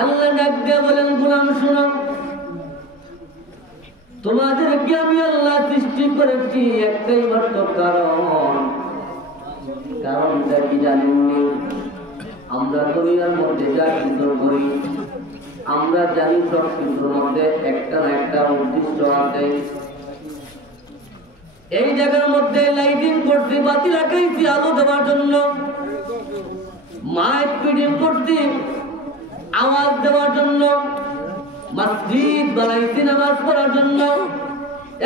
আল্লাহ ডাক দিয়ে বলেন, গোলাম শোনো, তোমাদেরকে আমি আল্লাহ সৃষ্টি করেছি একটাই মাত্র কারণটা কি জানেননি? আমরা দুনিয়ার মধ্যে যা কিছু করি, আমরা জানি সব কিছুর মধ্যে একটা না একটা উদ্দেশ্য আছে। এই জায়গার মধ্যে লাইটিং করছি, বাতি লাগাইছি আলো দেওয়ার জন্য, মাইক ফিটিং করছি আওয়াজ দেওয়ার জন্য, মসজিদ বানাইছি নামাজ পড়ার জন্য।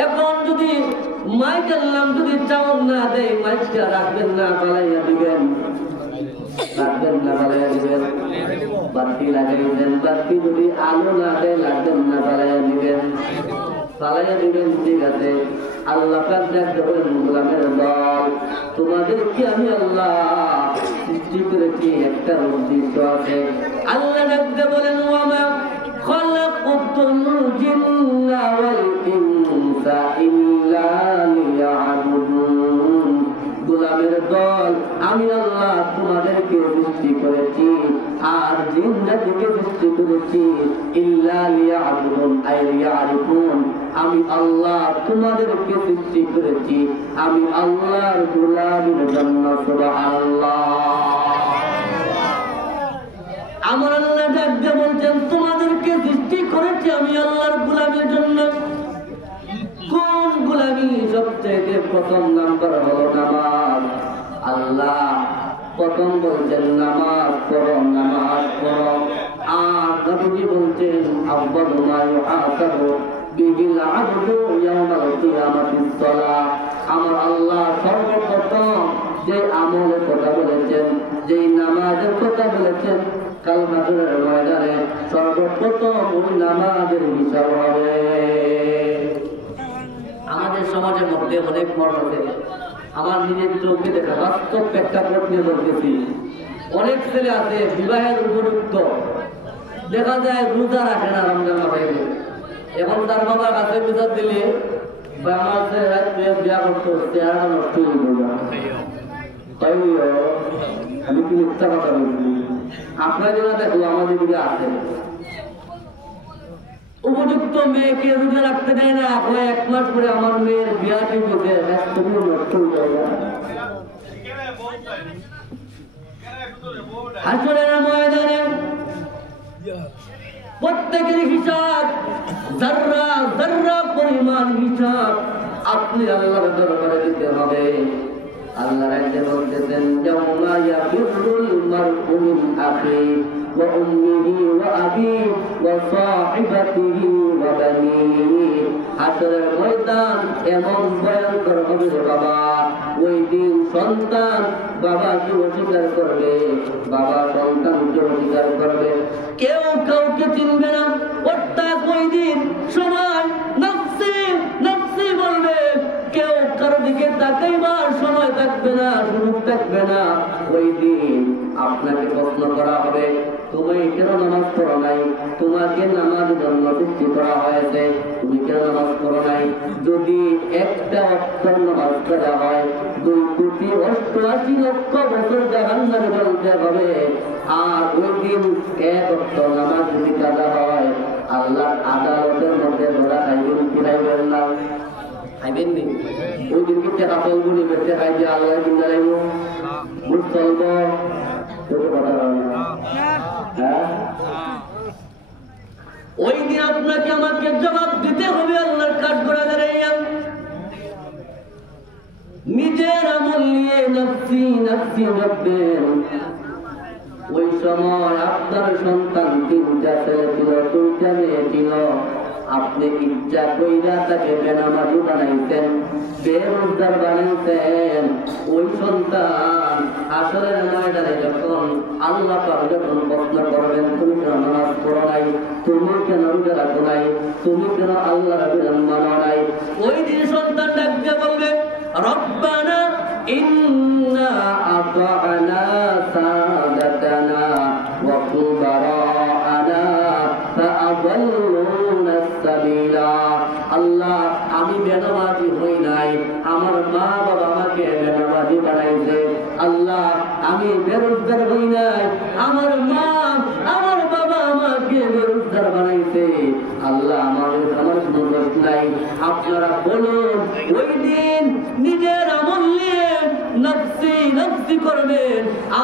এখন যদি মাইক আনলাম, যদি চাউন না দেয়, মাইকটা রাখবেন না, পালাইয়া দিবেন, রাখবেন না, পালাইয়া দিবেন। বাতি লাগাইবেন, বাতি যদি আলো না দেয়, লাগবেন না, পালাইয়া দিবেন, পালাইয়া দিবেন। ঠিক আছে। আল্লাহ পাক ডাকতে বলেন, গোলামের দল, তোমাদেরকে আমি আল্লাহ সৃষ্টি করেছি একটা উদ্দেশ্য আছে। আল্লাহ ডাকতে বলেন, ওয়ামা খালাকাতুল জিন্না ওয়াল ইনসা ইল্লা লিয়াবুদুন। গোলামের দল, আমি আল্লাহ তোমাদেরকে সৃষ্টি করেছি আর জিন্নাতকে সৃষ্টি করেছি ইল্লা লিয়াবুদুন, আই লিয়ারিফুন। আমি আল্লাহ তোমাদেরকে সৃষ্টি করেছি আমি আল্লাহর গোলামের জন্য। সুবহানাল্লাহ। আমার আল্লাহ ডাক দিয়ে বলছেন, তোমাদেরকে সৃষ্টি করেছি আমি আল্লাহর গোলামের জন্য। কোন গোলামি? সবচেয়ে প্রথম নাম্বার হলো নামাজ। আল্লাহ প্রথম বলছেন নামাজ পড়ো, নামাজ পড়ো। আর নবীজি বলছেন, আউয়ালু মা ইউহাসাবু বিহিল আবদু ইয়াওমাল কিয়ামাতিস সালাহ। আমার আল্লাহ সর্বপ্রথম যে আমলের কথা বলেছেন, যে নামাজের কথা বলেছেন, কাল হাসরের ময়দানে সর্বপ্রথম ওই নামাজের হিসাব হবে। আমাদের সমাজের মধ্যে অনেক মর্ম আছে। আমার নিজের চোখে দেখা বাস্তব প্রেক্ষাপট নিয়ে বলতেছি। অনেক ছেলে আছে বিবাহের উপযুক্ত, দেখা যায় রোজা রাখে না রমজান মাসে। এখন তার বাবার কাছে বিচার দিলে আমার ছেলেরা বিয়া করতো, চেহারা নষ্ট হয়ে যাবে। আমি কি মিথ্যা কথা বলছি? আপনার জন্য দেখো আমাদের দিকে আছে উপযুক্ত মেয়েকে রোজা রাখতে দেয় না। আপনার 1 মাস পরে আমার মেয়ের বিয়া ঠিক হয়েছে, নষ্ট হয়ে যাবে। হাসরের ময়দানে প্রত্যেকের হিসাব, যার্রা যার্রা পরিমাণ হিসাব আপনি আল্লাহর দরবারে দিতে হবে। আল্লাহ রাজ্যে বলতেছেন, ইয়াউমা ইয়াফিরুল মারউ মিন আখিহি ওয়া উম্মিহি ওয়া আবিহি ওয়া সাহিবাতিহি ওয়া বানিহি। হাসরের ময়দান এমন ভয়ঙ্কর হবে বাবা, ওই দিন সন্তান বাবাকে অস্বীকার করবে, বাবা সন্তানকে অস্বীকার করবে, কেউ কাউকে চিনবে না। অর্থাৎ ওই দিন সবাই নফসি নফসি বলবে, কেউ কারো দিকে তাকাইবার সময় থাকবে না, সুযোগ থাকবে না। ওই দিন আপনাকে প্রশ্ন করা হবে, তুমি কেন নামাজ পড়ো নাই? তোমাকে নামাজের জন্য সৃষ্টি করা হয়েছে, তুমি কেন নামাজ পড়ো নাই? যদি একটা অক্ষর নামাজ পড়া হয় 2,88,00,000 বছর জাহান্নামে জ্বলতে হবে। আর ওই দিন 1 অক্ষর নামাজ যদি কাজা হয়, আল্লাহর আদালতের মধ্যে ধরা খাইবেন কি খাইবেন না? খাইবেন নি? ওই দিন কি টাকা চলবো নি? বেঁচে খাই যে আল্লাহ দিন দাঁড়াইব, বুঝ চলব, কথা হ্যাঁ। ওই দিন আপনাকে আমাকে জবাব দিতে হবে আল্লাহর কাঠ করা দাঁড়াইয়া। নিজের আমল নিয়ে নফসি নফসি ভাববেন। ওই সময় আপনার সন্তান 3টা ছেলে ছিল, 2টা মেয়ে ছিল। আপনি ইচ্ছা কইরা তাকে বেনামাজি বানাইছেন, বেরোজগার বানাইছেন। ওই সন্তান আসরের ময়দানে যখন আল্লাহ পাক যখন প্রশ্ন করবেন, তুমি কেন নামাজ পড়ো নাই? তুমি কেন রোজা রাখো নাই? তুমি কেন আল্লাহর বিধান মানো নাই? ওই দিন সন্তান ডাকতে বলবে, রব্বানা ইন্না আতা'না সাদাতানা ওয়া কুবারা'না ফাআদাল্লুনা সাবিলা। আল্লাহ, আমি বেনামাজি হই নাই, আমার মা বাবা আমাকে বেনামাজি বানাইছে। আল্লাহ, আমি বেরোজগার হই নাই, আমার মা আমার বাবা আমাকে আপনারা বলুন ওই দিন নিজের আমল নিয়ে নফসি নফসি করবেন,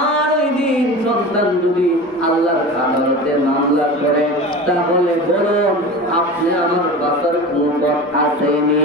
আর ওই দিন সন্তান যদি আল্লাহর আদালতে মামলা করে তাহলে বলুন আপনি আমার বাঁচার কোনো পথ আসেনি।